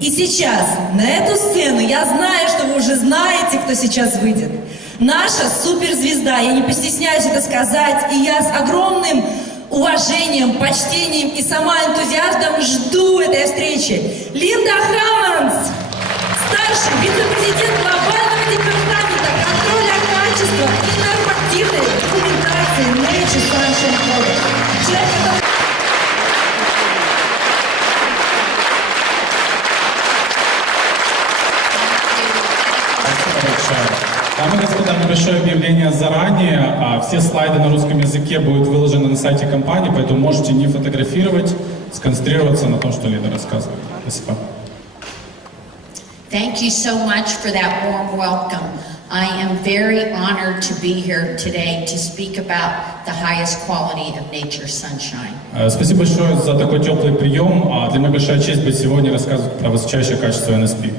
И сейчас на эту сцену, я знаю, что вы уже знаете, кто сейчас выйдет. Наша суперзвезда, я не постесняюсь это сказать, и я с огромным уважением, почтением и сама энтузиазмом жду этой встречи. Линда Хаммонз, старший вице-президент глобального департамента контроля качества и нормативной документации Nature Sunshine. Человек, который... Дамы и господа, небольшое объявление заранее. Все слайды на русском языке будут выложены на сайте компании, поэтому можете не фотографировать, сконцентрироваться на том, что Лида рассказывает. Спасибо. Thank you so much for that warm welcome. I am very honored to be here today to speak about the highest quality of nature's sunshine. Спасибо большое за такой теплый прием. Для меня большая честь быть сегодня рассказывать про высочайшее качество NSP.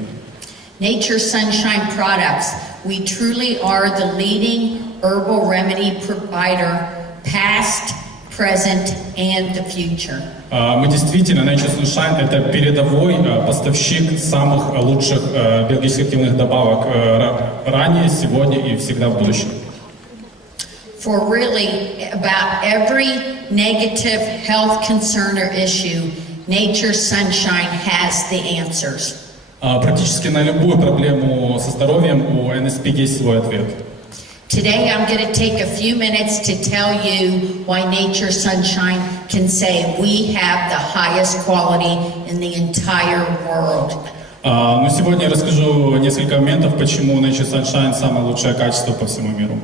Nature Sunshine Products, we truly are the leading herbal remedy provider, past, present, and the future. Мы действительно, Nature Sunshine, это передовой поставщик самых лучших биологически активных добавок ранее, сегодня и всегда в будущем. For really about every negative health concern or issue, Nature Sunshine has the answers. Практически на любую проблему со здоровьем у NSP есть свой ответ. Today I'm going to take a few minutes to tell you why Nature Sunshine can say we have the highest quality in the entire world. Но сегодня я расскажу несколько моментов, почему Nature Sunshine самое лучшее качество по всему миру.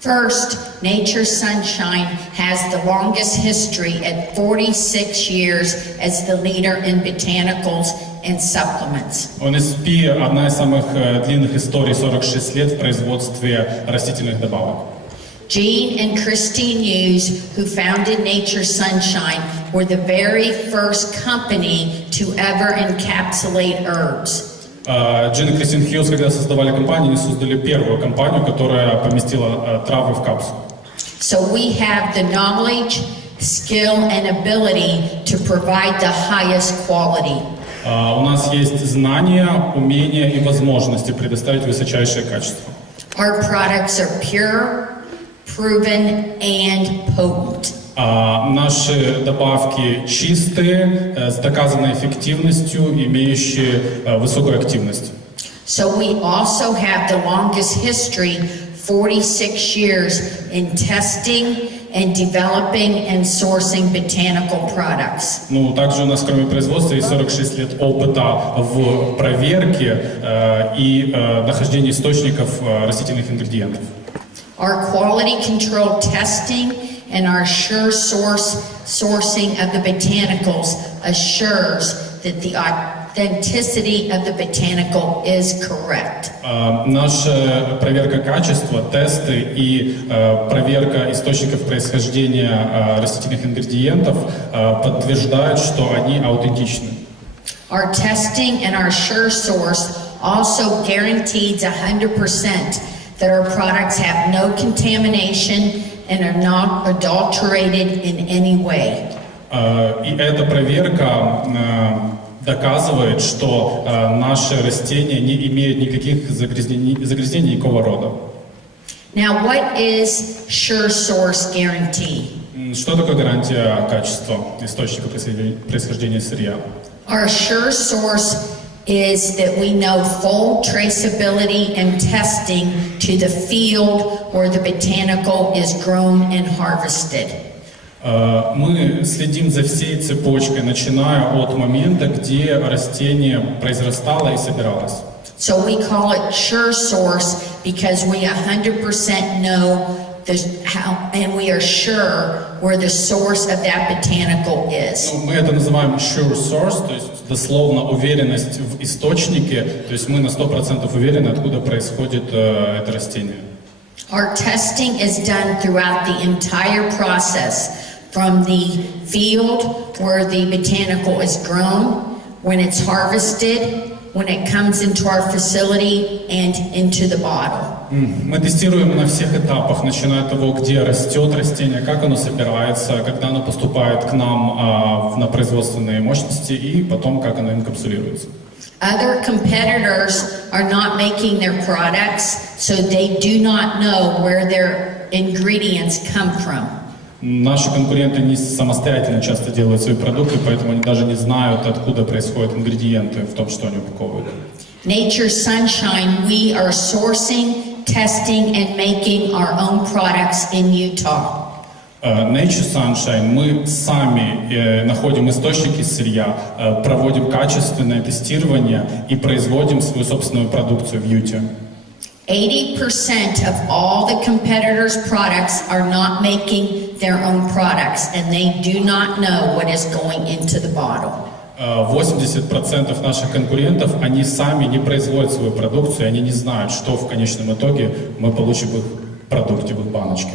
First, Nature Sunshine has the longest history at 46 years as the leader in botanicals and supplements. NSP одна из самых длинных историй, 46 лет в производстве растительных добавок. Jean and Christine Hughes, who founded Nature Sunshine, were the very first company to ever encapsulate herbs. Джин и Кристин Хьюз, когда создавали компанию, они создали первую компанию, которая поместила травы в капсулу. So we have the knowledge, skill, and ability to provide the highest quality. У нас есть знания, умения и возможности предоставить высочайшее качество. Our products are pure, proven, and potent. Наши добавки чистые, с доказанной эффективностью, имеющие высокую активность. So we also have the longest history, 46 years, in testing and developing and sourcing botanical products. Ну, также у нас, кроме производства, есть 46 лет опыта в проверке и нахождении источников растительных ингредиентов. Our quality control testing and our sure sourcing of the botanicals assures that the authenticity of the botanical is correct. Наша проверка качества, тесты и проверка источников происхождения растительных ингредиентов подтверждают, что они аутентичны. Our testing and our sure source also guarantees 100% that our products have no contamination and are not adulterated in any way. И эта проверка доказывает, что наши растения не имеют никаких загрязнений никакого рода. Now, what is sure source guarantee? Что такое гарантия качества источника происхождения сырья? Our sure source is that we know full traceability and testing to the field where the botanical is grown and harvested. Мы следим за всей цепочкой, начиная от момента, где растение произрастало и собиралось. So we call it sure source because we 100% know how, and we are sure where the source of that botanical is. Мы это называем sure source, то есть дословно уверенность в источнике, то есть мы на 100% уверены, откуда происходит это растение. Our testing is done throughout the entire process, from the field where the botanical is grown, when it's harvested, when it comes into our facility, and into the bottle. Мы тестируем на всех этапах, начиная от того, где растет растение, как оно собирается, когда оно поступает к нам на производственные мощности и потом, как оно инкапсулируется. Other competitors are not making their products, so they do not know where their ingredients come from. Наши конкуренты не самостоятельно часто делают свои продукты, поэтому они даже не знают, откуда происходят ингредиенты в том, что они упаковывают. Nature Sunshine, we are sourcing, testing, and making our own products in Utah. Nature Sunshine, мы сами находим источники сырья, проводим качественное тестирование и производим свою собственную продукцию в Юте. 80% of all the competitors' products are not making their own products, and they do not know what is going into the bottle. 80% наших конкурентов, они сами не производят свою продукцию, они не знают, что в конечном итоге мы получим в их продукте, в их баночке.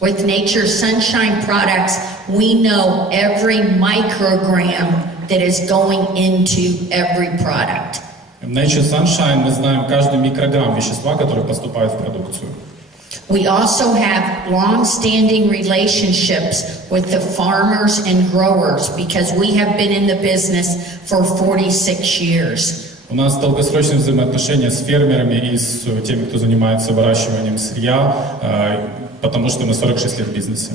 With Nature Sunshine products, we know every microgram that is going into every product. В Nature Sunshine мы знаем каждый микрограмм вещества, который поступает в продукцию. We also have long-standing relationships with the farmers and growers because we have been in the business for 46 years. У нас долгосрочные взаимоотношения с фермерами и с теми, кто занимается выращиванием сырья, потому что мы 46 лет в бизнесе.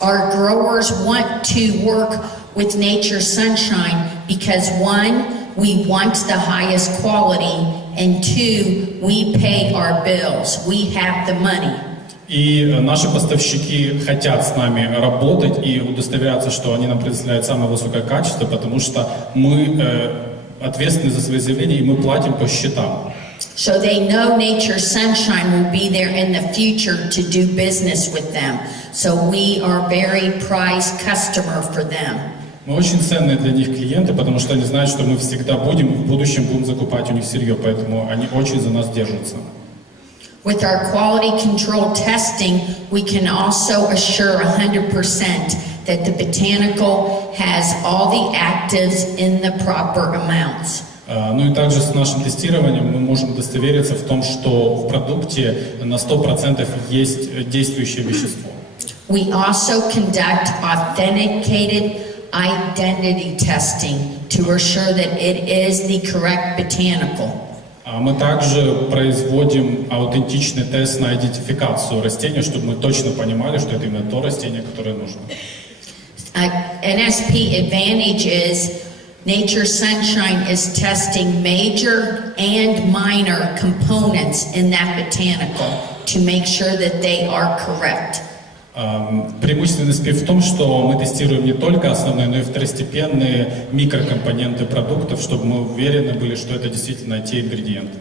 Our growers want to work with Nature Sunshine because one, we want the highest quality, and two, we pay our bills. We have the money. И наши поставщики хотят с нами работать и удостоверяться, что они нам предоставляют самое высокое качество, потому что мы ответственны за свои заявления и мы платим по счетам. So they know Nature Sunshine will be there in the future to do business with them. So we are very prized customer for them. Мы очень ценные для них клиенты, потому что они знают, что мы всегда будем, в будущем будем закупать у них сырье, поэтому они очень за нас держатся. With our quality control testing, we can also assure 100% that the botanical has all the actives in the proper amounts. Ну и также с нашим тестированием мы можем удостовериться в том, что в продукте на 100% есть действующее вещество. We also conduct authenticated identity testing to assure that it is the correct botanical. Мы также производим аутентичный тест на идентификацию растения, чтобы мы точно понимали, что это именно то растение, которое нужно. NSP advantage is Nature Sunshine is testing major and minor components in that botanical to make sure that they are correct. Преимущество NSP в том, что мы тестируем не только основные, но и второстепенные микрокомпоненты продуктов, чтобы мы уверены были, что это действительно те ингредиенты.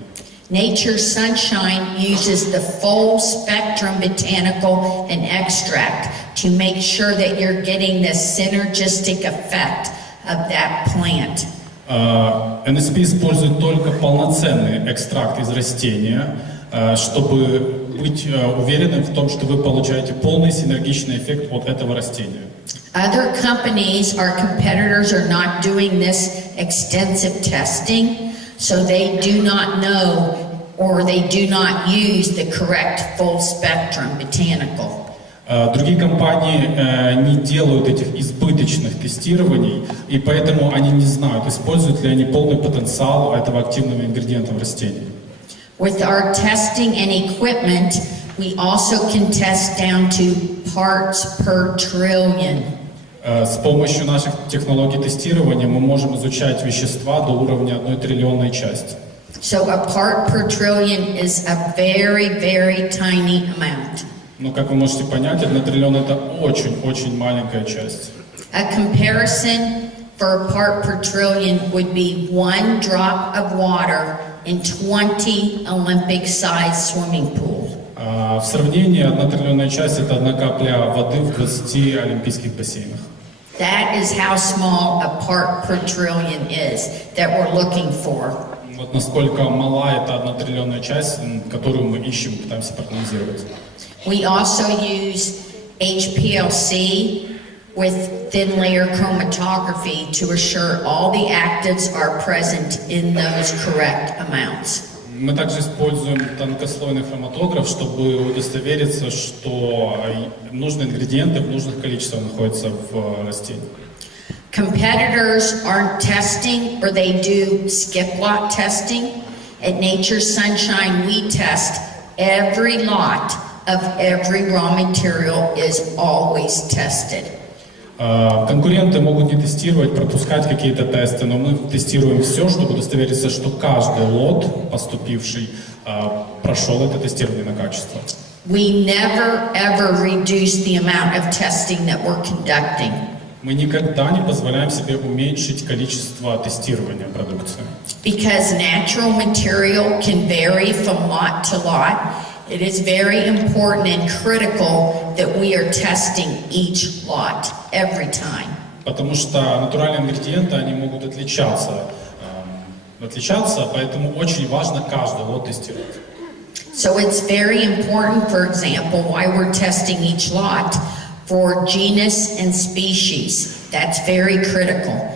Nature Sunshine uses the full spectrum botanical and extract to make sure that you're getting the synergistic effect of that plant. NSP использует только полноценный экстракт из растения, чтобы быть уверенным в том, что вы получаете полный синергичный эффект от этого растения. Other companies, our competitors, are not doing this extensive testing, so they do not know or they do not use the correct full spectrum botanical. Другие компании не делают этих избыточных тестирований, и поэтому они не знают, используют ли они полный потенциал этого активного ингредиента в растении. With our testing and equipment, we also can test down to parts per trillion. С помощью наших технологий тестирования мы можем изучать вещества до уровня 1 триллионной части. So a part per trillion is a very, very tiny amount. Но, как вы можете понять, 1 триллион — это очень-очень маленькая часть. A comparison for a part per trillion would be 1 drop of water in 20 Olympic-sized swimming pools. В сравнении 1 триллионная часть — это 1 капля воды в 20 олимпийских бассейнах. That is how small a part per trillion is that we're looking for. Вот насколько мала эта 1 триллионная часть, которую мы ищем, пытаемся проанализировать. We also use HPLC with thin layer chromatography to assure all the actives are present in those correct amounts. Мы также используем тонкослойный хроматограф, чтобы удостовериться, что нужные ингредиенты в нужных количествах находятся в растении. Competitors aren't testing, or they do skip lot testing. At Nature's Sunshine, we test every lot of every raw material is always tested. Конкуренты могут не тестировать, пропускать какие-то тесты, но мы тестируем все, чтобы удостовериться, что каждый лот, поступивший, прошел это тестирование на качество. We never ever reduce the amount of testing that we're conducting. Мы никогда не позволяем себе уменьшить количество тестирования продукции. Because natural material can vary from lot to lot, it is very important and critical that we are testing each lot every time. Потому что натуральные ингредиенты, они могут отличаться, поэтому очень важно каждый лот тестировать. So it's very important, for example, why we're testing each lot for genus and species. That's very critical.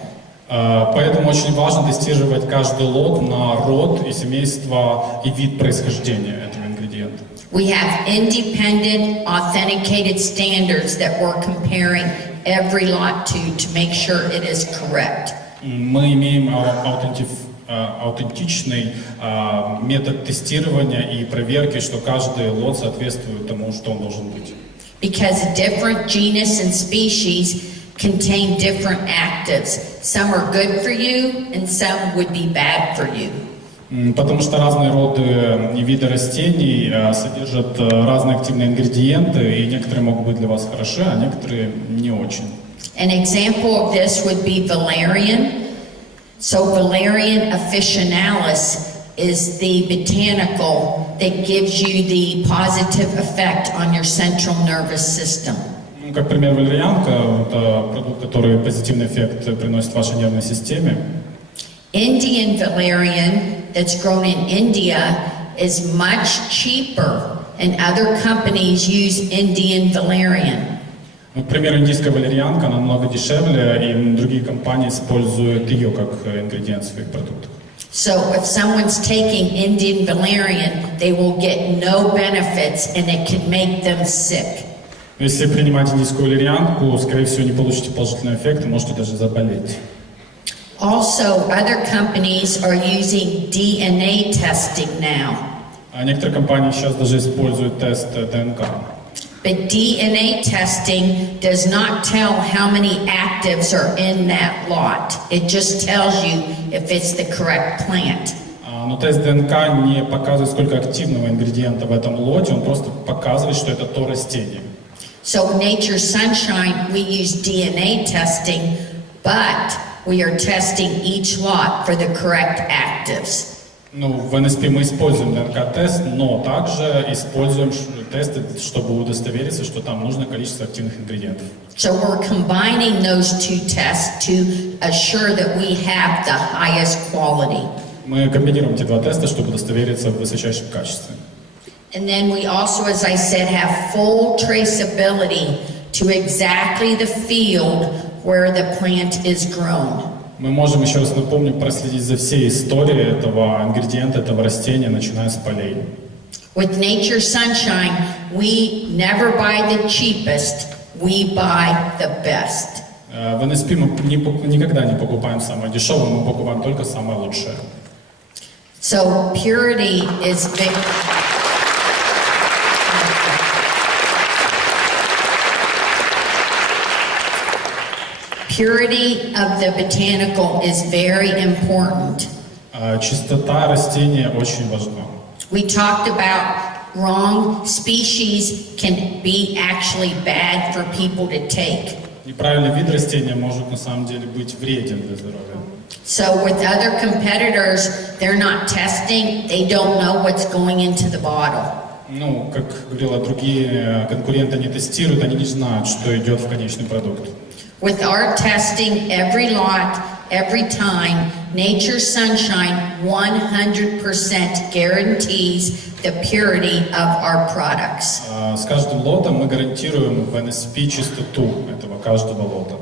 Поэтому очень важно тестировать каждый лот на род и семейство и вид происхождения этого ингредиента. We have independent, authenticated standards that we're comparing every lot to make sure it is correct. Мы имеем аутентичный метод тестирования и проверки, что каждый лот соответствует тому, что он должен быть. Because different genus and species contain different actives. Some are good for you and some would be bad for you. Потому что разные роды и виды растений содержат разные активные ингредиенты, и некоторые могут быть для вас хороши, а некоторые не очень. An example of this would be valerian. So Valerian officinalis is the botanical that gives you the positive effect on your central nervous system. Как пример, валерьянка – это продукт, который позитивный эффект приносит вашей нервной системе. Indian valerian that's grown in India is much cheaper, and other companies use Indian valerian. Например, индийская валерьянка намного дешевле, и другие компании используют ее как ингредиент в своих продуктах. So if someone's taking Indian valerian, they will get no benefits, and it can make them sick. Если принимать индийскую валерьянку, скорее всего, не получите положительный эффект, и можете даже заболеть. Also, other companies are using DNA testing now. А некоторые компании сейчас даже используют тест ДНК. But DNA testing does not tell how many actives are in that lot. It just tells you if it's the correct plant. Но тест ДНК не показывает, сколько активного ингредиента в этом лоте, он просто показывает, что это то растение. So in Nature's Sunshine, we use DNA testing, but we are testing each lot for the correct actives. Ну, в NSP мы используем ДНК-тест, но также используем тесты, чтобы удостовериться, что там нужное количество активных ингредиентов. So we're combining those two tests to assure that we have the highest quality. Мы комбинируем эти два теста, чтобы удостовериться в высочайшем качестве. And then we also, as I said, have full traceability to exactly the field where the plant is grown. Мы можем, еще раз напомню, проследить за всей историей этого ингредиента, этого растения, начиная с полей. With Nature's Sunshine, we never buy the cheapest, we buy the best. В NSP мы никогда не покупаем самое дешевое, мы покупаем только самое лучшее. So purity is big. Purity of the botanical is very important. Чистота растения очень важна. We talked about wrong species can be actually bad for people to take. Неправильный вид растения может на самом деле быть вреден для здоровья. So with other competitors, they're not testing, they don't know what's going into the bottle. Ну, как говорила, другие конкуренты не тестируют, они не знают, что идет в конечный продукт. With our testing, every lot, every time, Nature's Sunshine 100% guarantees the purity of our products. С каждым лотом мы гарантируем в NSP чистоту этого каждого лота.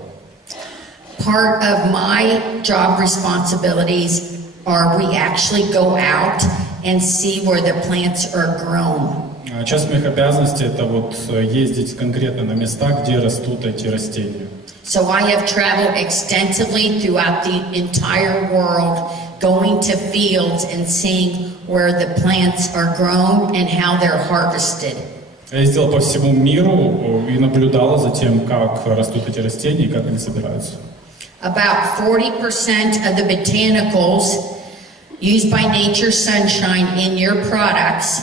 Part of my job responsibilities are we actually go out and see where the plants are grown. Часть моих обязанностей это вот ездить конкретно на места, где растут эти растения. So I have traveled extensively throughout the entire world, going to fields and seeing where the plants are grown and how they're harvested. Я ездил по всему миру и наблюдала за тем, как растут эти растения и как они собираются. About 40% of the botanicals used by Nature Sunshine in your products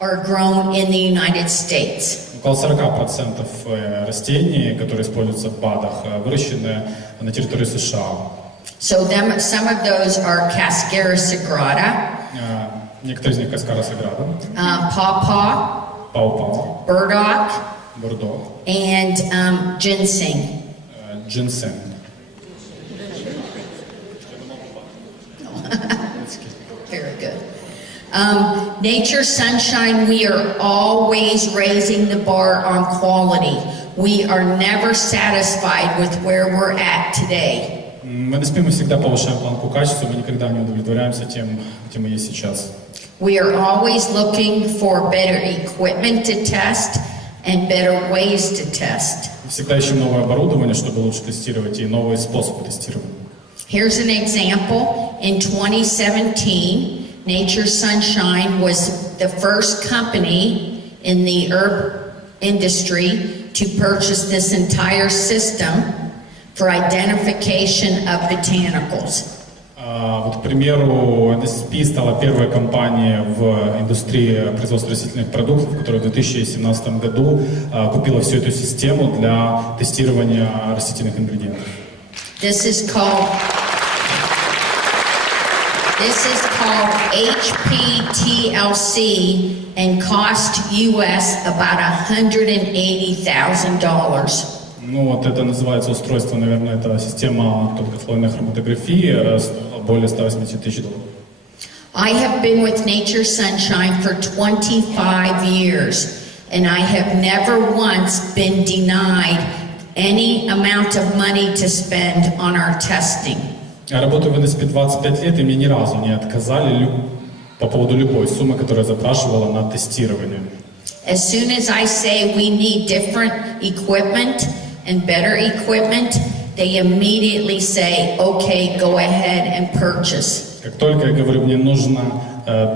are grown in the United States. Около 40% растений, которые используются в БАДах, выращены на территории США. So some of those are Cascara sagrada, Некоторые из них Cascara sagrada, pawpaw, пау-пау, burdock, бурдо, and ginseng. ginseng. Very good. Nature Sunshine, we are always raising the bar on quality. We are never satisfied with where we're at today. В NSP мы всегда повышаем планку качества, мы никогда не удовлетворяемся тем, где мы есть сейчас. We are always looking for better equipment to test and better ways to test. Всегда ищем новое оборудование, чтобы лучше тестировать, и новые способы тестирования. Here's an example. In 2017, Nature Sunshine was the first company in the herb industry to purchase this entire system for identification of botanicals. Вот, к примеру, NSP стала первой компанией в индустрии производства растительных продуктов, которая в 2017 году купила всю эту систему для тестирования растительных ингредиентов. This is called HPTLC and cost US about $180,000. Ну вот это называется устройство, наверное, это система тонкослойной хроматографии, более $180 тысяч. I have been with Nature Sunshine for 25 years, and I have never once been denied any amount of money to spend on our testing. Я работаю в NSP 25 лет, и мне ни разу не отказали по поводу любой суммы, которую я запрашивала на тестирование. As soon as I say we need different equipment and better equipment, they immediately say, okay, go ahead and purchase. Как только я говорю, мне нужно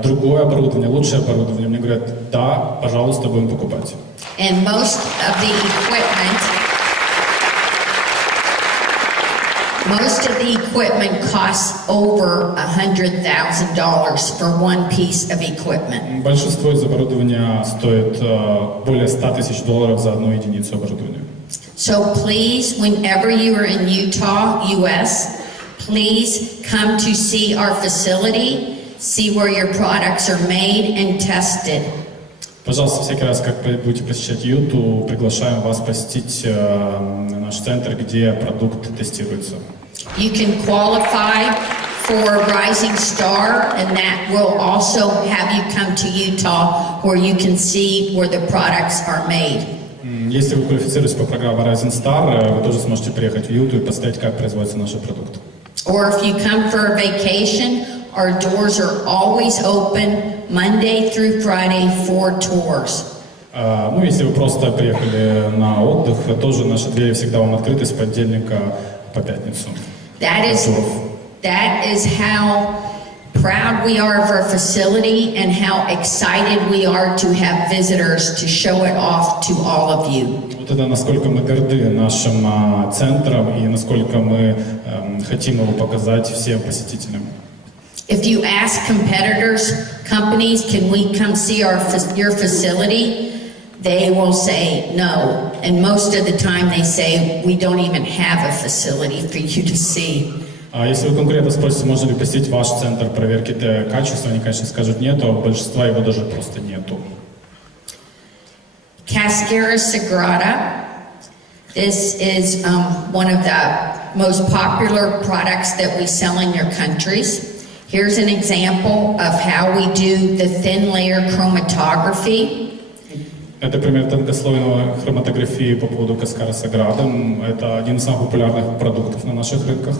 другое оборудование, лучшее оборудование, мне говорят, да, пожалуйста, будем покупать. And most of the equipment costs over $100,000 for one piece of equipment. Большинство из оборудования стоит более $100 тысяч за одну единицу оборудования. So please, whenever you are in Utah, US, please come to see our facility, see where your products are made and tested. Пожалуйста, всякий раз, как будете посещать Юту, приглашаем вас посетить наш центр, где продукт тестируется. You can qualify for Rising Star, and that will also have you come to Utah where you can see where the products are made. Если вы квалифицируетесь по программе Rising Star, вы тоже сможете приехать в Юту и посмотреть, как производятся наши продукты. Or if you come for a vacation, our doors are always open Monday through Friday for tours. Ну, если вы просто приехали на отдых, тоже наши двери всегда вам открыты с понедельника по пятницу. That is how proud we are of our facility and how excited we are to have visitors to show it off to all of you. Вот это насколько мы горды нашим центром и насколько мы хотим его показать всем посетителям. If you ask companies, can we come see your facility? They will say no. And most of the time they say, we don't even have a facility for you to see. Если вы конкретно спросите, можно ли посетить ваш центр проверки качества, они, конечно, скажут нет, а большинства его даже просто нету. Cascara sagrada. This is one of the most popular products that we sell in your countries. Here's an example of how we do the thin layer chromatography. Это пример тонкослойной хроматографии по поводу Cascara sagrada. Это один из самых популярных продуктов на наших рынках.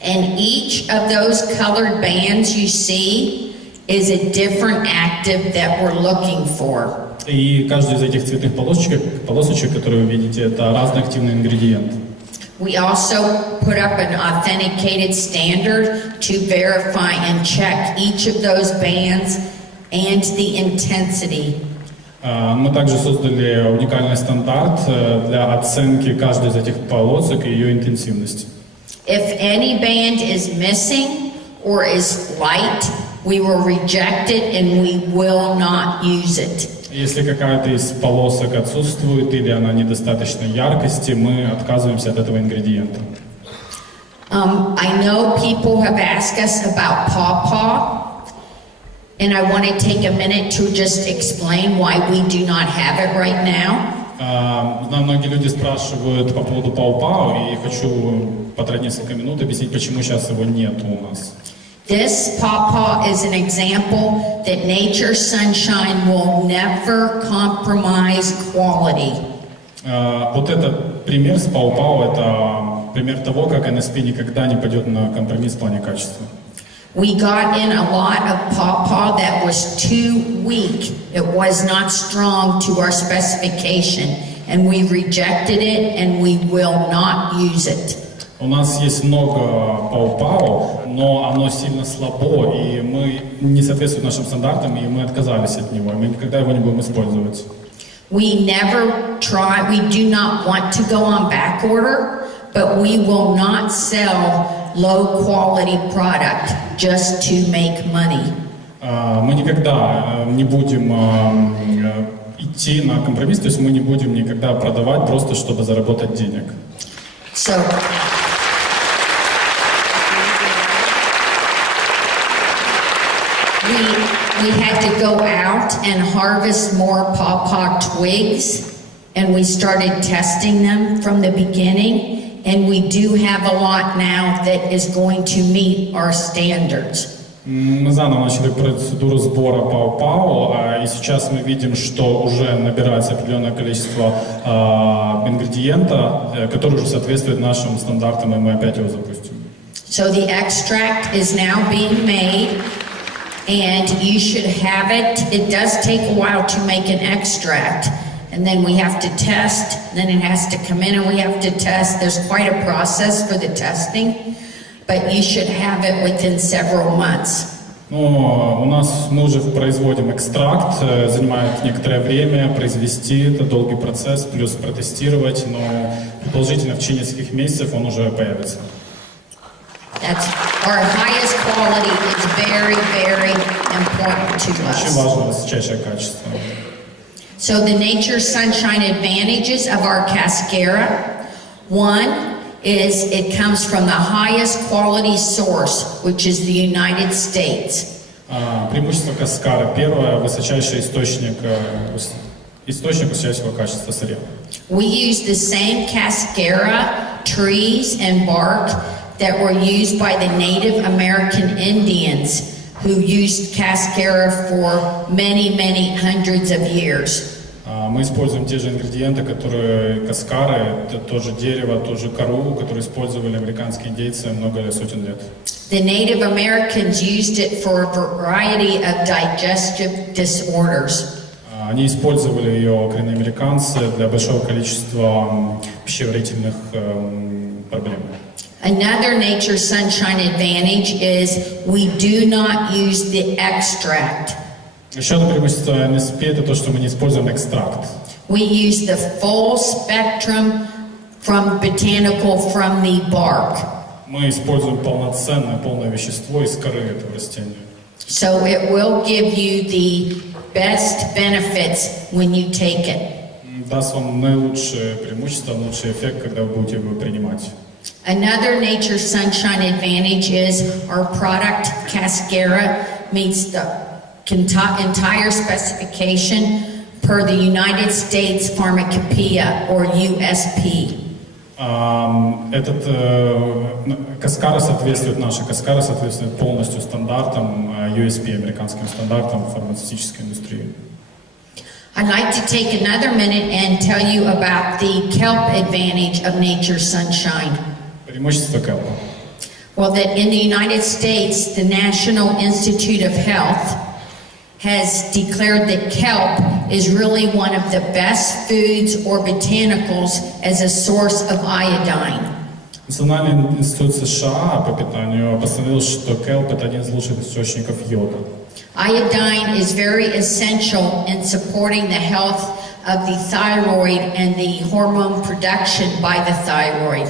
And each of those colored bands you see is a different active that we're looking for. И каждый из этих цветных полосочек, которые вы видите, это разный активный ингредиент. We also put up an authenticated standard to verify and check each of those bands and the intensity. Мы также создали уникальный стандарт для оценки каждой из этих полосок и ее интенсивности. If any band is missing or is light, we will reject it and we will not use it. Если какая-то из полосок отсутствует или она недостаточно яркости, мы отказываемся от этого ингредиента. I know people have asked us about pawpaw, and I want to take a minute to just explain why we do not have it right now. Многие люди спрашивают по поводу пау-пау, и хочу потратить несколько минут объяснить, почему сейчас его нет у нас. This pawpaw is an example that nature sunshine will never compromise quality. Вот этот пример с пау-пау, это пример того, как NSP никогда не пойдет на компромисс в плане качества. We got in a lot of pawpaw that was too weak. It was not strong to our specification, and we rejected it and we will not use it. У нас есть много пау-пау, но оно сильно слабо, и мы не соответствует нашим стандартам, и мы отказались от него, и мы никогда его не будем использовать. We never try, we do not want to go on back order, but we will not sell low quality product just to make money. Мы никогда не будем идти на компромисс, то есть мы не будем никогда продавать просто, чтобы заработать денег. So, we had to go out and harvest more pawpaw twigs, and we started testing them from the beginning, and we do have a lot now that is going to meet our standards. Мы заново начали процедуру сбора пау-пау, и сейчас мы видим, что уже набирается определенное количество ингредиента, который уже соответствует нашим стандартам, и мы опять его запустим. So the extract is now being made, and you should have it. It does take a while to make an extract, and then we have to test, then it has to come in and we have to test. There's quite a process for the testing, but you should have it within several months. Ну, у нас мы уже производим экстракт, занимает некоторое время произвести, это долгий процесс, плюс протестировать, но предположительно в течение нескольких месяцев он уже появится. That's our highest quality is very, very important to Очень us. важно высочайшее качество. So the nature sunshine advantages of our cascara, one is it comes from the highest quality source, which is the United States. Преимущество каскары. Первое, высочайший источник высочайшего качества сырья. We use the same cascara trees and bark that were used by the Native American Indians who used cascara for many, many hundreds of years. Мы используем те же ингредиенты, которые каскары, это тоже дерево, тоже кору, которые использовали американские индейцы много сотен лет. The Native Americans used it for a variety of digestive disorders. Они использовали ее, коренные американцы, для большого количества пищеварительных проблем. Another nature sunshine advantage is we do not use the extract. Еще одно преимущество NSP это то, что мы не используем экстракт. We use the full spectrum from botanical from the bark. Мы используем полное вещество из коры этого растения. So it will give you the best benefits when you take it. Даст вам наилучшее преимущество, лучший эффект, когда вы будете его принимать. Another nature sunshine advantage is our product cascara meets the entire specification per the United States Pharmacopoeia or USP. Наша каскара соответствует полностью стандартам USP, американским стандартам фармацевтической индустрии. I'd like to take another minute and tell you about the kelp advantage of nature sunshine. Преимущество келпа. Well, that in the United States, the National Institute of Health has declared that kelp is really one of the best foods or botanicals as a source of iodine. Национальный институт США по питанию постановил, что келп – это один из лучших источников йода. Iodine is very essential in supporting the health of the thyroid and the hormone production by the thyroid.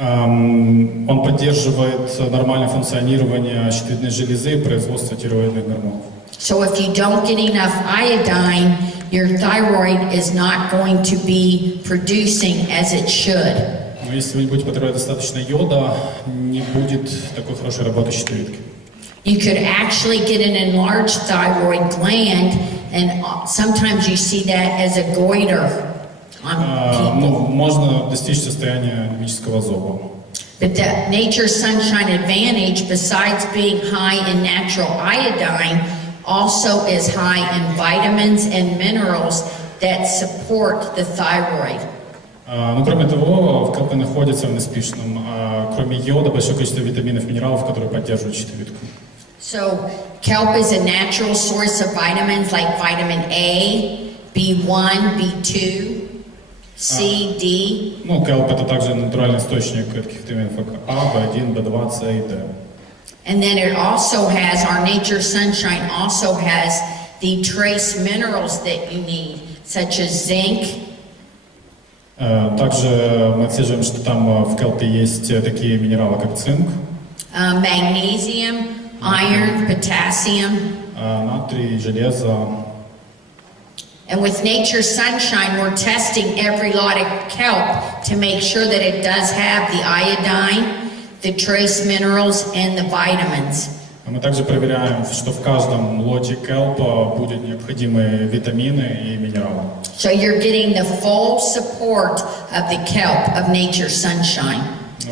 Он поддерживает нормальное функционирование щитовидной железы и производство тиреоидных гормонов. So if you don't get enough iodine, your thyroid is not going to be producing as it should. Но если вы не будете потреблять достаточно йода, не будет такой хорошей работы щитовидки. You could actually get an enlarged thyroid gland, and sometimes you see that as a goiter on people. Можно достичь состояния анемического зоба. But the Nature Sunshine Advantage, besides being high in natural iodine, also is high in vitamins and minerals that support the thyroid. Но кроме того, в келпе находится в NSP-шном, кроме йода, большое количество витаминов, минералов, которые поддерживают щитовидку. So kelp is a natural source of vitamins like vitamin A, B1, B2, C, D. Ну, келп это также натуральный источник таких витаминов, как А, B1, B2, С и Д. And then it also has, our Nature Sunshine also has the trace minerals that you need, such as zinc. Также мы отслеживаем, что там в келпе есть такие минералы, как цинк, Magnesium, iron, potassium. натрий, железо. And with Nature Sunshine, we're testing every lot of kelp to make sure that it does have the iodine, the trace minerals, and the vitamins. Мы также проверяем, что в каждом лоте келпа будут необходимые витамины и минералы. So you're getting the full support of the kelp of Nature Sunshine.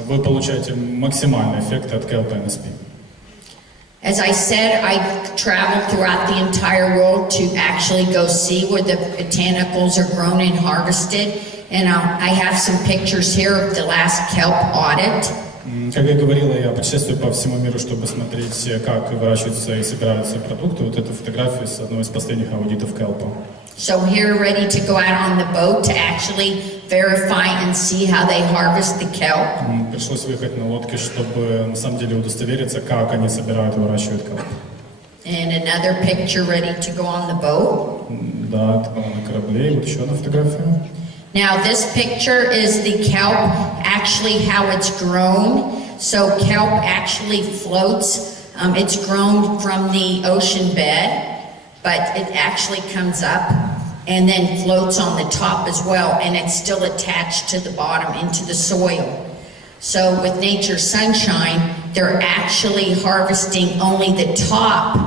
Вы получаете максимальный эффект от келпа NSP. As I said, I traveled throughout the entire world to actually go see where the botanicals are grown and harvested. And I have some pictures here of the last kelp audit. Как я говорила, я путешествую по всему миру, чтобы смотреть, как выращиваются и собираются продукты. Вот эта фотография с одного из последних аудитов келпа. So here, ready to go out on the boat to actually verify and see how they harvest the kelp. Пришлось выехать на лодке, чтобы на самом деле удостовериться, как они собирают и выращивают келп. And another picture ready to go on the boat. Да, это было на корабле. И вот еще одна фотография. Now this picture is the kelp, actually how it's grown. So kelp actually floats. It's grown from the ocean bed, but it actually comes up and then floats on the top as well, and it's still attached to the bottom into the soil. So with Nature Sunshine, they're actually harvesting only the top,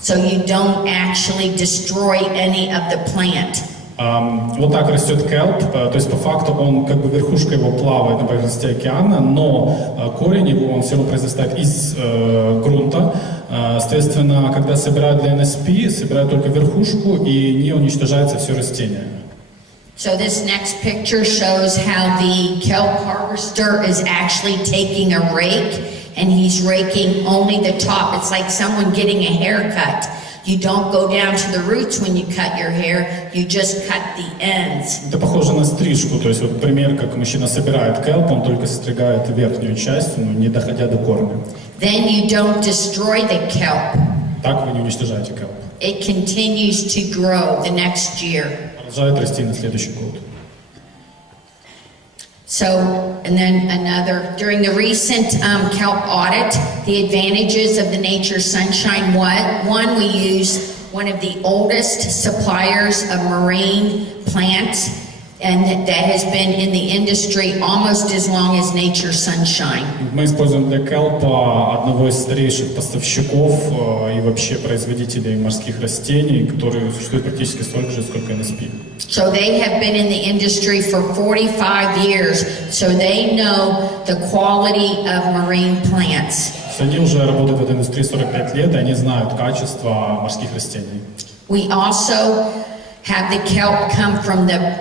so you don't actually destroy any of the plant. Вот так растет келп, то есть по факту он, как бы верхушка его плавает на поверхности океана, но корень его, он все равно произрастает из грунта. Соответственно, когда собирают для NSP, собирают только верхушку и не уничтожается все растение. So this next picture shows how the kelp harvester is actually taking a rake, and he's raking only the top. It's like someone getting a haircut. You don't go down to the roots when you cut your hair, you just cut the ends. Это похоже на стрижку, то есть вот пример, как мужчина собирает келп, он только состригает верхнюю часть, но не доходя до корня. Then you don't destroy the kelp. Так вы не уничтожаете келп. It continues to grow the next year. Продолжает расти на следующий год. So, and then another, during the recent kelp audit, the advantages of the Nature Sunshine, one, we use one of the oldest suppliers of marine plants, and that has been in the industry almost as long as Nature Sunshine. Мы используем для келпа одного из старейших поставщиков и вообще производителей морских растений, которые существуют практически столько же, сколько NSP. So they have been in the industry for 45 years, so they know the quality of marine plants. Они уже работают в этой индустрии 45 лет, и они знают качество морских растений. We also have the kelp come from the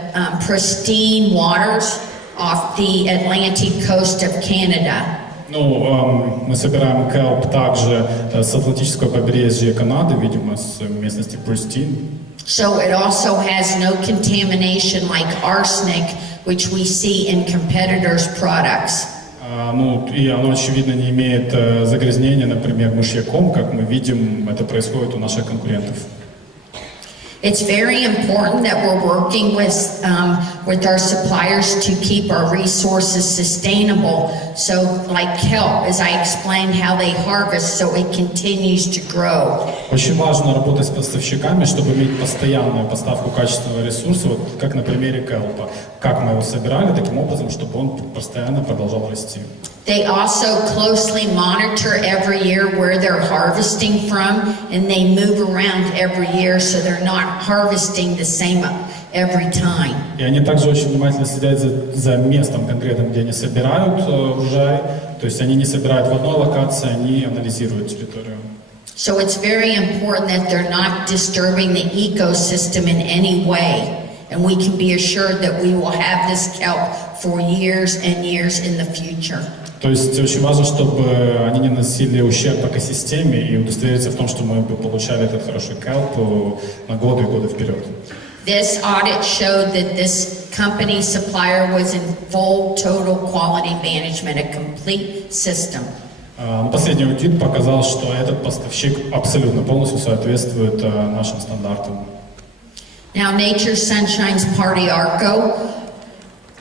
pristine waters off the Atlantic coast of Canada. Ну, мы собираем kelp также с Атлантического побережья Канады, видимо, с местности Престин. So it also has no contamination like arsenic, which we see in competitors' products. Ну, и оно, очевидно, не имеет загрязнения, например, мышьяком, как мы видим, это происходит у наших конкурентов. It's very important that we're working with our suppliers to keep our resources sustainable. So, like kelp, as I explained how they harvest, so it continues to grow. Очень важно работать с поставщиками, чтобы иметь постоянную поставку качественного ресурса, вот как на примере келпа. Как мы его собирали, таким образом, чтобы он постоянно продолжал расти. They also closely monitor every year where they're harvesting from, and they move around every year, so they're not harvesting the same every time. И они также очень внимательно следят за местом конкретным, где они собирают урожай. То есть они не собирают в одной локации, они анализируют территорию. So it's very important that they're not disturbing the ecosystem in any way. And we can be assured that we will have this kelp for years and years in the future. То есть очень важно, чтобы они не наносили ущерб экосистеме и удостовериться в том, что мы бы получали этот хороший kelp на годы и годы вперед. This audit showed that this company supplier was in full total quality management, a complete system. Последний аудит показал, что этот поставщик абсолютно полностью соответствует нашим стандартам. Now, Nature's Sunshine's Party Arco,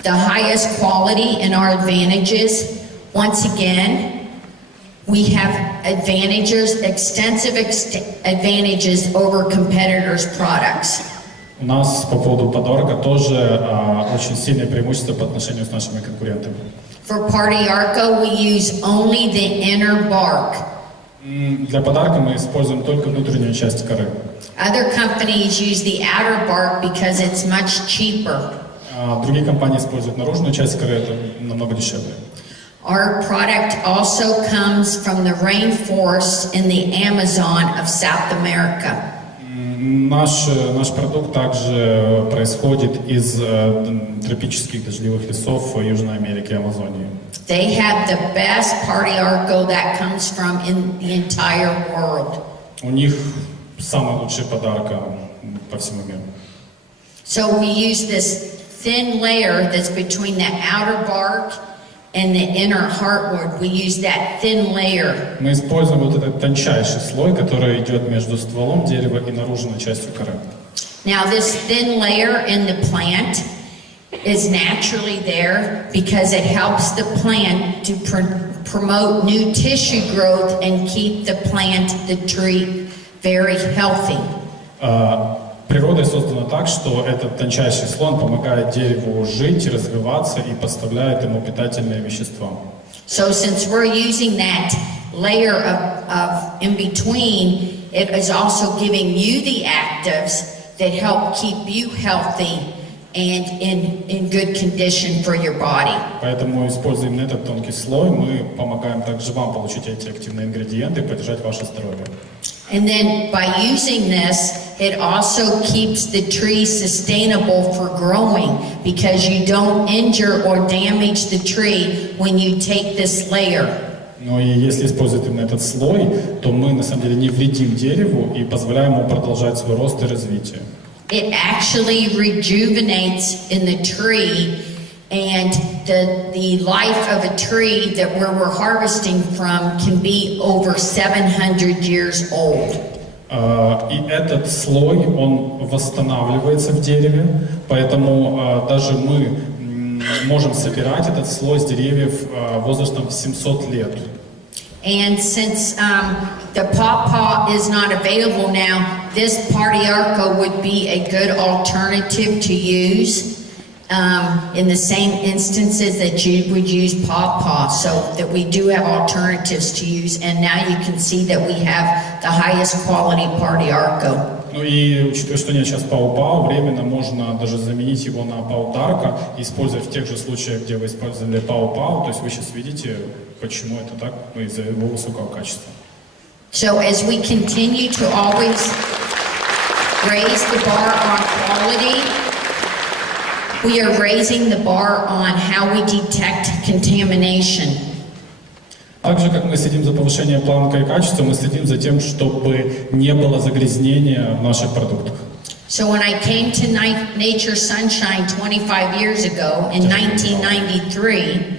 the highest quality in our advantages. Once again, we have advantages, extensive advantages over competitors' products. У нас по поводу подарка тоже очень сильное преимущество по отношению с нашими конкурентами. For Party Arco, we use only the inner bark. Для подарка мы используем только внутреннюю часть коры. Other companies use the outer bark because it's much cheaper. Другие компании используют наружную часть коры, это намного дешевле. Our product also comes from the rainforests in the Amazon of South America. Наш продукт также происходит из тропических дождливых лесов Южной Америки и Амазонии. They have the best Party Arco that comes from in the entire world. У них самый лучший подарок по всему миру. So we use this thin layer that's between the outer bark and the inner heartwood. We use that thin layer. Мы используем вот этот тончайший слой, который идет между стволом дерева и наружной частью коры. Now this thin layer in the plant is naturally there because it helps the plant to promote new tissue growth and keep the plant, the tree, very healthy. Природой создано так, что этот тончайший слой помогает дереву жить, развиваться и поставляет ему питательные вещества. So since we're using that layer of in between, it is also giving you the actives that help keep you healthy and in good condition for your body. Поэтому, используя именно этот тонкий слой, мы помогаем также вам получить эти активные ингредиенты и поддержать ваше здоровье. And then by using this, it also keeps the tree sustainable for growing because you don't injure or damage the tree when you take this layer. Но и если использовать именно этот слой, то мы на самом деле не вредим дереву и позволяем ему продолжать свой рост и развитие. It actually rejuvenates in the tree, and the life of a tree that where we're harvesting from can be over 700 years old. И этот слой, он восстанавливается в дереве, поэтому даже мы можем собирать этот слой с деревьев возрастом 700 лет. And since the pawpaw is not available now, this Party Arco would be a good alternative to use in the same instances that you would use pawpaw. So that we do have alternatives to use, and now you can see that we have the highest quality Party Arco. Ну и учитывая, что нет сейчас пау-пау, временно можно даже заменить его на пау-дарка, используя в тех же случаях, где вы использовали пау-пау. То есть вы сейчас видите, почему это так, из-за его высокого качества. So as we continue to always raise the bar on quality, we are raising the bar on how we detect contamination. Так же, как мы следим за повышением планки качества, мы следим за тем, чтобы не было загрязнения в наших продуктах. So when I came to Nature Sunshine 25 years ago in 1993,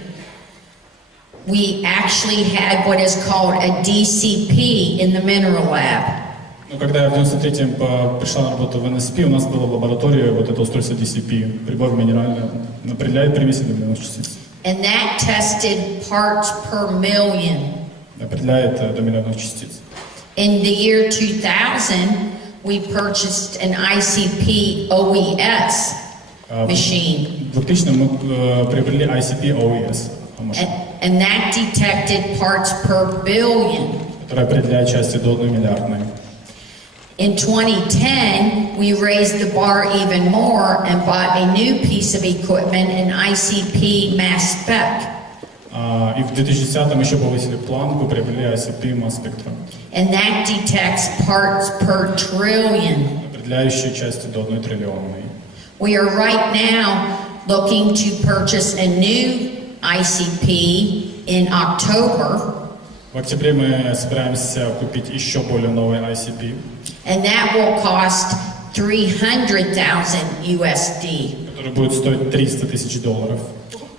we actually had what is called a DCP in the mineral lab. Но когда я в 93-м пришла на работу в NSP, у нас было в лаборатории вот это устройство DCP, прибор минеральный, определяет примеси доминовых частиц. And that tested parts per million. Определяет доминовых частиц. In the year 2000, we purchased an ICP OES machine. В 2000-м мы приобрели ICP OES машину, And that detected parts per billion. которая определяет части до 1 миллиардной. In 2010, we raised the bar even more and bought a new piece of equipment, an ICP mass spec. И в 2010-м еще повысили планку, приобрели ICP Mass Spectrum, And that detects parts per trillion. определяющие части до 1 триллионной. We are right now looking to purchase a new ICP in October, В октябре мы собираемся купить еще более новый ICP, and that will cost $300,000 USD. который будет стоить $300 000.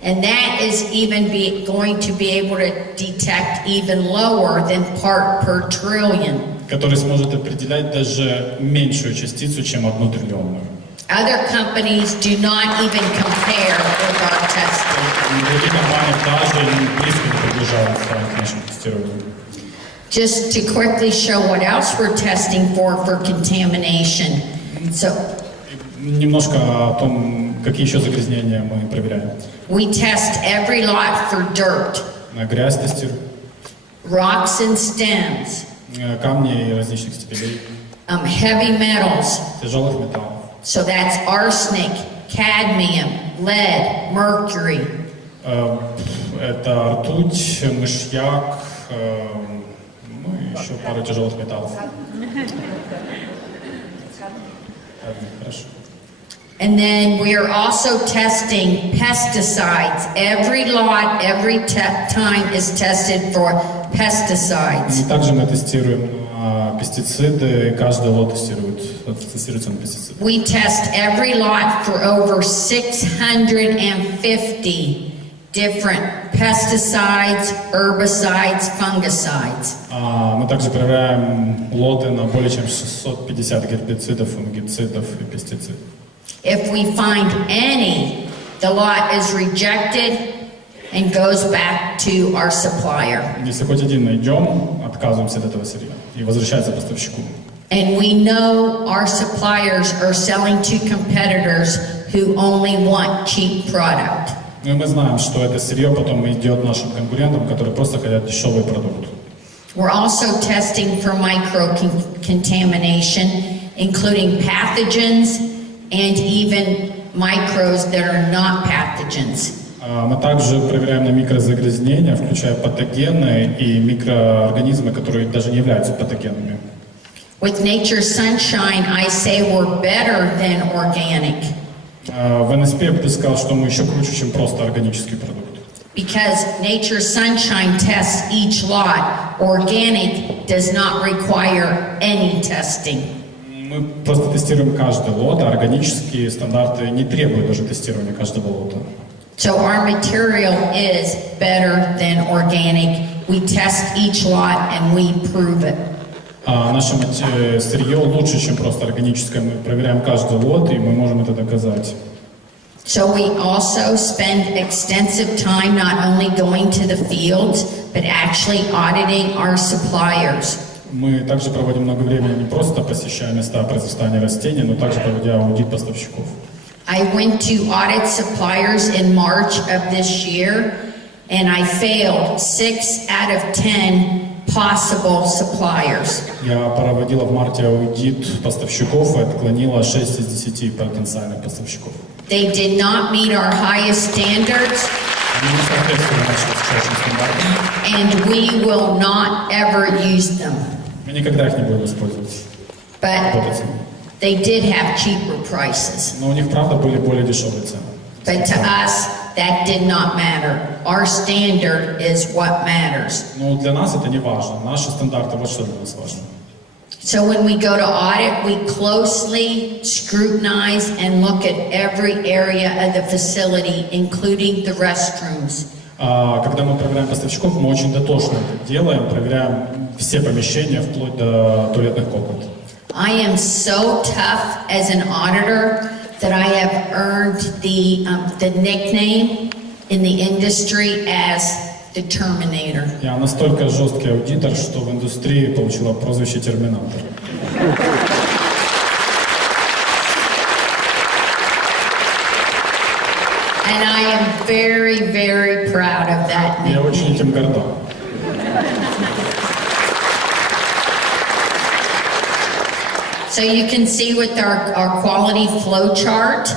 And that is even going to be able to detect even lower than part per trillion. Который сможет определять даже меньшую частицу, чем 1 триллионную. Other companies do not even compare with our testing. Другие компании даже близко не приближаются к нашему тестированию. Just to quickly show what else we're testing for contamination. So Немножко о том, какие еще загрязнения мы проверяем. we test every lot for dirt, На грязь тестируем, rocks and stems, камни и различных степеней, heavy metals. тяжелых металлов. So that's arsenic, cadmium, lead, mercury. Это ртуть, мышьяк, ну и еще пару тяжелых металлов. Хорошо. And then we are also testing pesticides. Every lot, every time is tested for pesticides. И также мы тестируем пестициды, и каждый лот тестируется на пестициды. We test every lot for over 650 different pesticides, herbicides, fungicides. Мы также проверяем лоты на более чем 650 гербицидов, фунгицидов и пестицидов. If we find any, the lot is rejected and goes back to our supplier. Если хоть один найдем, отказываемся от этого сырья и возвращается поставщику. And we know our suppliers are selling to competitors who only want cheap product. Ну и мы знаем, что это сырье потом идет нашим конкурентам, которые просто хотят дешевый продукт. We're also testing for micro-contamination, including pathogens and even microbes that are not pathogens. Мы также проверяем на микрозагрязнения, включая патогены и микроорганизмы, которые даже не являются патогенами. With Nature Sunshine, I say we're better than organic. В NSP я бы сказал, что мы еще круче, чем просто органический продукт. Because Nature Sunshine tests each lot, organic does not require any testing. Мы просто тестируем каждый лот, а органические стандарты не требуют даже тестирования каждого лота. So our material is better than organic. We test each lot and we prove it. Наше сырье лучше, чем просто органическое. Мы проверяем каждый лот, и мы можем это доказать. So we also spend extensive time not only going to the fields, but actually auditing our suppliers. Мы также проводим много времени не просто посещая места произрастания растений, но также проводя аудит поставщиков. I went to audit suppliers in March of this year, and I failed 6 out of 10 possible suppliers. Я проводила в марте аудит поставщиков и отклонила 6 из 10 потенциальных поставщиков. They did not meet our highest standards, Они не соответствовали нашим высочайшим стандартам. and we will not ever use them. Мы никогда их не будем использовать. But Работать с ними. they did have cheaper prices. Но у них, правда, были более дешевые цены. But to us, that did not matter. Our standard is what matters. Но для нас это не важно. Наши стандарты, вот что для нас важно. So when we go to audit, we closely scrutinize and look at every area of the facility, including the restrooms. Когда мы проверяем поставщиков, мы очень дотошно это делаем, проверяем все помещения, вплоть до туалетных комнат. I am so tough as an auditor that I have earned the nickname in the industry as the Terminator. Я настолько жесткий аудитор, что в индустрии получила прозвище Терминатор. And I am very, very proud of that Я nickname. очень этим горда. So you can see with our quality flow chart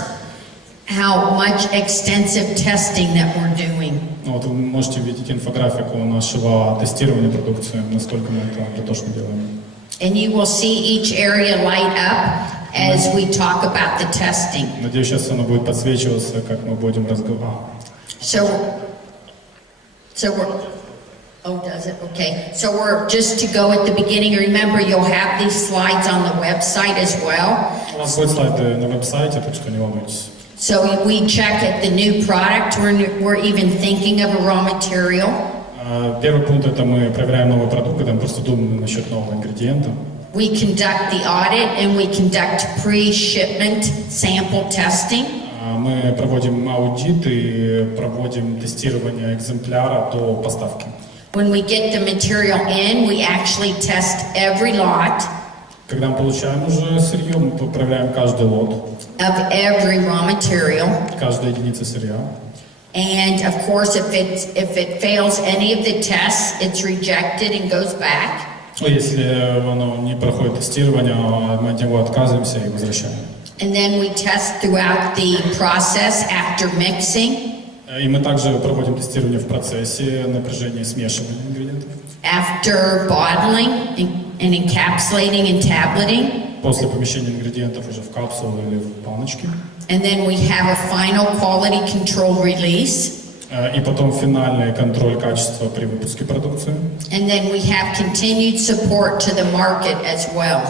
how much extensive testing that we're doing. Вот вы можете видеть инфографику нашего тестирования продукции, насколько мы это дотошно делаем. And you will see each area light up as we talk about the testing. Надеюсь, сейчас оно будет подсвечиваться, как мы будем разговаривать. So we're, oh, does it? Okay. So we're just to go at the beginning. Remember, you'll have these slides on the website as well. У вас будут слайды на веб-сайте, так что не волнуйтесь. So we check at the new product. We're even thinking of a raw material. Первый пункт – это мы проверяем новый продукт, когда мы просто думаем насчет нового ингредиента. We conduct the audit and we conduct pre-shipment sample testing. Мы проводим аудит и проводим тестирование экземпляра до поставки. When we get the material in, we actually test every lot Когда мы получаем уже сырье, мы проверяем каждый лот, of every raw material. каждая единица сырья. And of course, if it fails any of the tests, it's rejected and goes back. Если оно не проходит тестирование, мы от него отказываемся и возвращаем. And then we test throughout the process after mixing, И мы также проводим тестирование в процессе напряжения смешивания ингредиентов. after bottling and encapsulating and tableting. После помещения ингредиентов уже в капсулу или в баночки. And then we have a final quality control release. И потом финальный контроль качества при выпуске продукции. And then we have continued support to the market as well.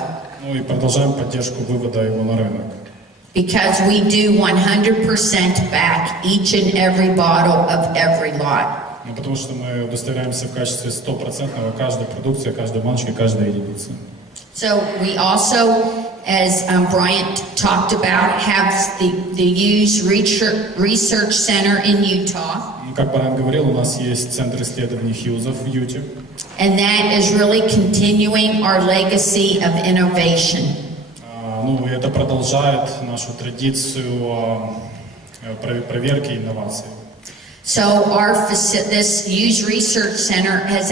Ну и продолжаем поддержку вывода его на рынок. Because we do 100% back each and every bottle of every lot. Ну, потому что мы удостоверяемся в качестве 100% каждой продукции, каждой баночки, каждой единицы. So we also, as Bryant talked about, have the Hughes Research Center in Utah. Как Брайан говорил, у нас есть центр исследований Хьюза в Юте. And that is really continuing our legacy of innovation. Ну, и это продолжает нашу традицию проверки и инноваций. So this Hughes Research Center has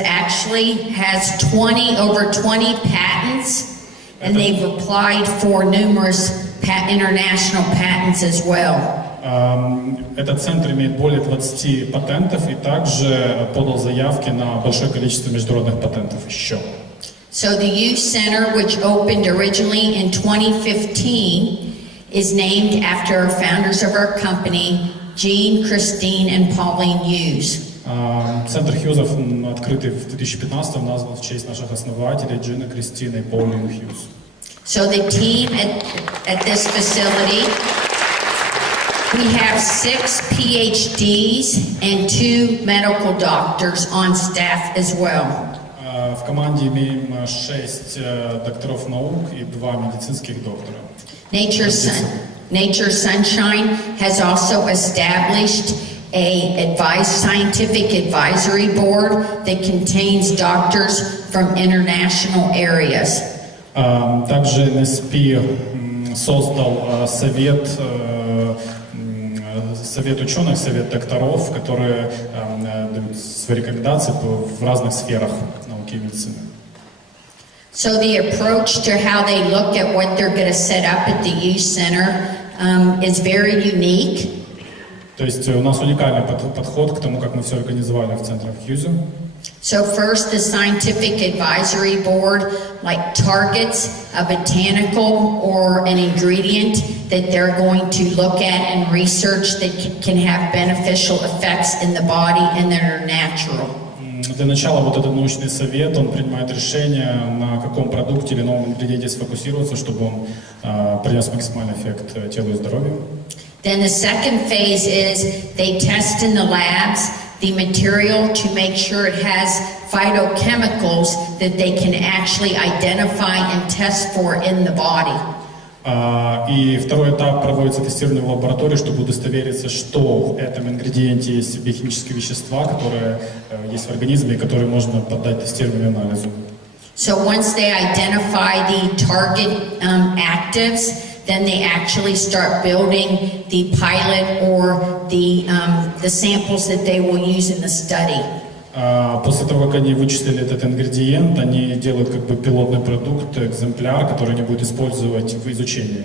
20 patents, and they've applied for numerous international patents as well. Этот центр имеет более 20 патентов и также подал заявки на большое количество международных патентов еще. So the Hughes Center, which opened originally in 2015, is named after founders of our company, Jean, Christine, and Pauline Hughes. Центр Хьюзов, открытый в 2015, назван в честь наших основателей Джина, Кристины и Паулин Хьюз. So the team at this facility, we have 6 PhDs and 2 medical doctors on staff as well. В команде имеем 6 докторов наук и 2 медицинских доктора. Nature Sunshine has also established a scientific advisory board that contains doctors from international areas. Также NSP создал совет ученых, совет докторов, которые дают свои рекомендации в разных сферах науки и медицины. So the approach to how they look at what they're going to set up at the Hughes Center is very unique. То есть у нас уникальный подход к тому, как мы все организовали в центре Хьюза. So first, the scientific advisory board targets a botanical or an ingredient that they're going to look at and research that can have beneficial effects in the body and that are natural. Для начала вот этот научный совет, он принимает решение, на каком продукте или новом ингредиенте сфокусироваться, чтобы он принес максимальный эффект телу и здоровью. Then the second phase is they test in the labs the material to make sure it has phytochemicals that they can actually identify and test for in the body. И второй этап проводится тестирование в лаборатории, чтобы удостовериться, что в этом ингредиенте есть биохимические вещества, которые есть в организме, и которые можно поддать тестированию и анализу. So once they identify the target actives, then they actually start building the pilot or the samples that they will use in the study. После того, как они вычислили этот ингредиент, они делают как бы пилотный продукт, экземпляр, который они будут использовать в изучении.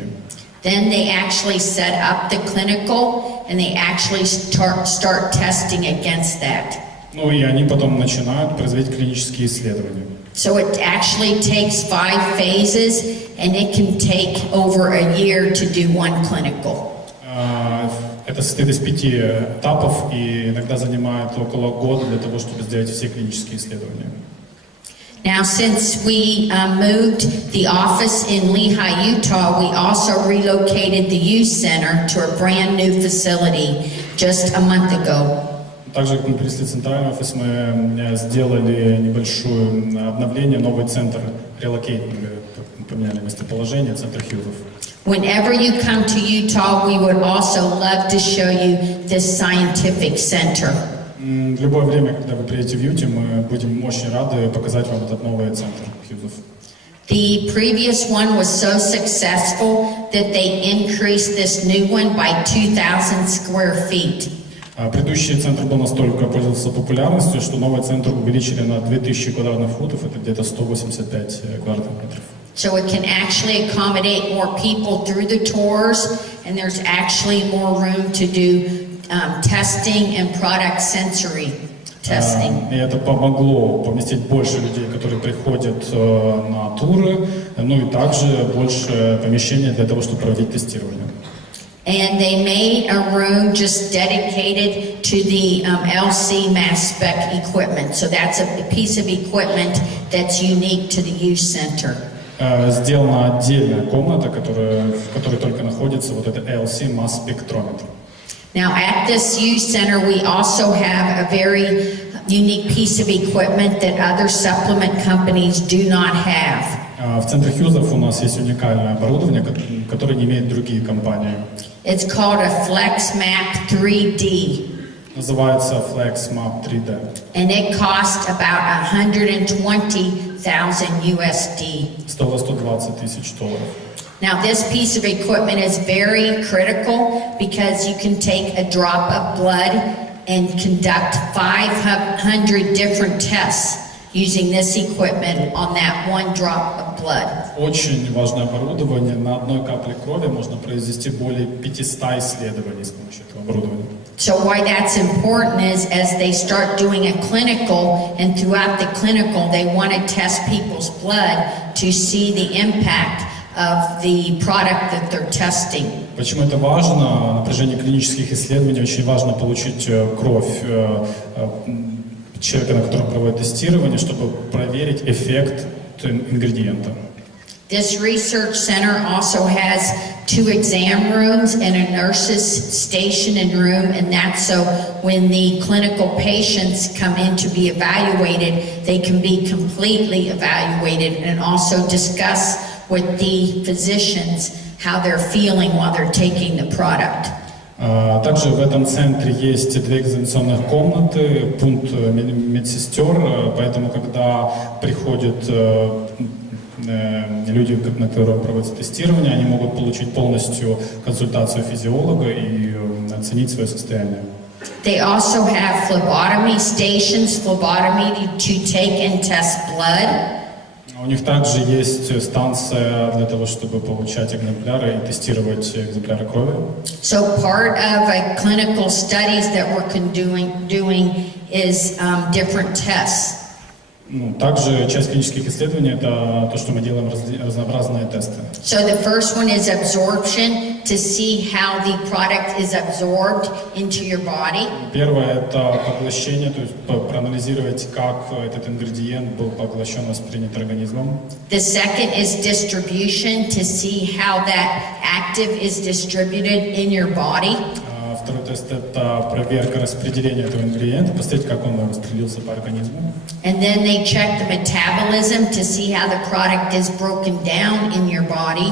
Then they actually set up the clinical and they actually start testing against that. Ну и они потом начинают производить клинические исследования. So it actually takes 5 phases and it can take over a year to do one clinical. Это состоит из 5 этапов и иногда занимает около года для того, чтобы сделать все клинические исследования. Now, since we moved the office in Lehi, Utah, we also relocated the youth center to a brand new facility just a month ago. Также, как мы перенесли центральный офис, мы сделали небольшое обновление, новый центр, релокейт, поменяли местоположение, центр Хьюзов. Whenever you come to Utah, we would also love to show you this scientific center. В любое время, когда вы приедете в Юте, мы будем очень рады показать вам этот новый центр Хьюзов. The previous one was so successful that they increased this new one by 2,000 square feet. Предыдущий центр был настолько пользовался популярностью, что новый центр увеличили на 2000 квадратных футов, это где-то 185 квадратных метров. So it can actually accommodate more people through the tours, and there's actually more room to do testing and product sensory testing. И это помогло поместить больше людей, которые приходят на туры, ну и также больше помещения для того, чтобы проводить тестирование. And they made a room just dedicated to the LC mass spec equipment. So that's a piece of equipment that's unique to the youth center. Сделана отдельная комната, в которой только находится вот это LC mass спектрометр. Now at this youth center we also have a very unique piece of equipment that other supplement companies do not have. В центре Хьюзов у нас есть уникальное оборудование, которое не имеют другие компании. It's called a FlexMap 3D. Называется FlexMap 3D. And it costs about $120,000 USD. Стоило $120,000. Now this piece of equipment is very critical because you can take a drop of blood and conduct 500 different tests using this equipment on that one drop of blood. Очень важное оборудование. На одной капле крови можно произвести более 500 исследований с помощью этого оборудования. So why that's important is as they start doing a clinical, and throughout the clinical they want to test people's blood to see the impact of the product that they're testing. Почему это важно? На протяжении клинических исследований очень важно получить кровь человека, на котором проводят тестирование, чтобы проверить эффект ингредиента. This research center also has 2 exam rooms and a nurse's station and room, and that's so when the clinical patients come in to be evaluated, they can be completely evaluated and also discuss with the physicians how they're feeling while they're taking the product. Также в этом центре есть 2 экзаменационных комнаты, пункт медсестер, поэтому когда приходят люди, на которых проводится тестирование, они могут получить полностью консультацию физиолога и оценить свое состояние. They also have phlebotomy stations, phlebotomy to take and test blood. У них также есть станция для того, чтобы получать экземпляры и тестировать экземпляры крови. So part of a clinical studies that we're doing is different tests. Также часть клинических исследований – это то, что мы делаем разнообразные тесты. So the first one is absorption, to see how the product is absorbed into your body. Первое – это поглощение, то есть проанализировать, как этот ингредиент был поглощен, воспринят организмом. The second is distribution, to see how that active is distributed in your body. Второй тест – это проверка распределения этого ингредиента, посмотреть, как он распределился по организму. And then they check the metabolism to see how the product is broken down in your body.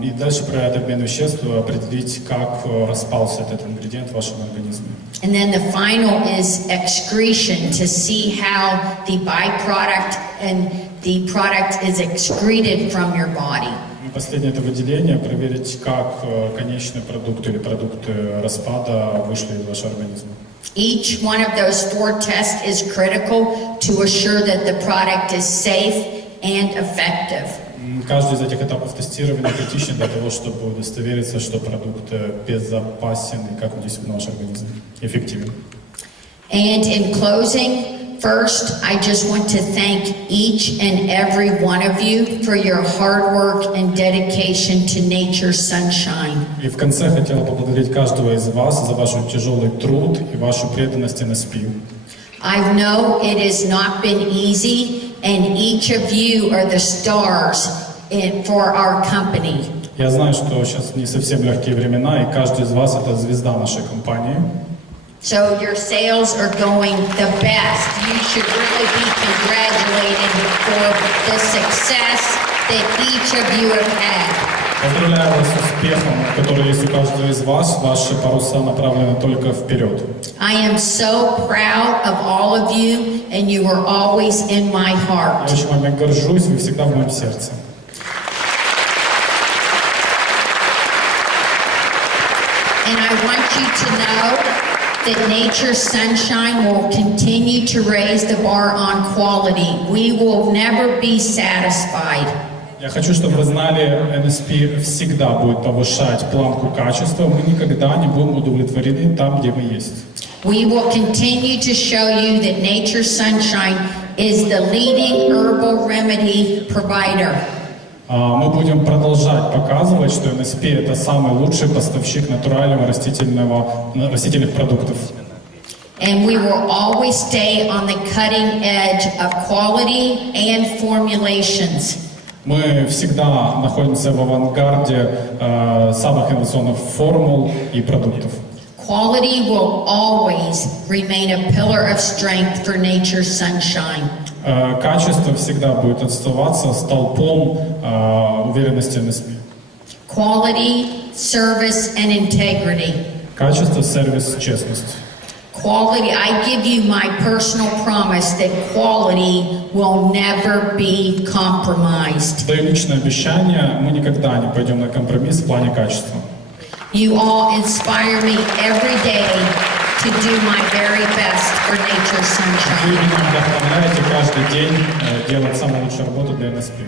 И дальше проверять обмен веществ, определить, как распался этот ингредиент в вашем организме. And then the final is excretion, to see how the byproduct and the product is excreted from your body. И последнее – это выделение, проверить, как конечный продукт или продукты распада вышли из вашего организма. Each one of those 4 tests is critical to assure that the product is safe and effective. Каждый из этих этапов тестирования критичен для того, чтобы удостовериться, что продукт безопасен и как он действует на ваш организм, эффективен. And in closing, first, I just want to thank each and every one of you for your hard work and dedication to nature's sunshine. И в конце хотел поблагодарить каждого из вас за ваш тяжелый труд и вашу преданность NSP. I know it has not been easy, and each of you are the stars for our company. Я знаю, что сейчас не совсем легкие времена, и каждый из вас – это звезда нашей компании. So your sales are going the best. You should really be congratulated for the success that each of you have had. Поздравляю вас с успехом, который есть у каждого из вас. Ваши паруса направлены только вперед. I am so proud of all of you, and you are always in my heart. Я очень вами горжусь, вы всегда в моем сердце. And I want you to know that nature's sunshine will continue to raise the bar on quality. We will never be satisfied. Я хочу, чтобы вы знали, NSP всегда будет повышать планку качества. Мы никогда не будем удовлетворены там, где мы есть. We will continue to show you that nature's sunshine is the leading herbal remedy provider. Мы будем продолжать показывать, что NSP – это самый лучший поставщик натурального растительных продуктов. And we will always stay on the cutting edge of quality and formulations. Мы всегда находимся в авангарде самых инновационных формул и продуктов. Quality will always remain a pillar of strength for nature's sunshine. Качество всегда будет оставаться столпом уверенности NSP. Quality, service, and integrity. Качество, сервис, честность. Quality, I give you my personal promise that quality will never be compromised. Даю личное обещание, мы никогда не пойдем на компромисс в плане качества. You all inspire me every day to do my very best for nature's Вы sunshine. меня вдохновляете каждый день делать самую лучшую работу для NSP.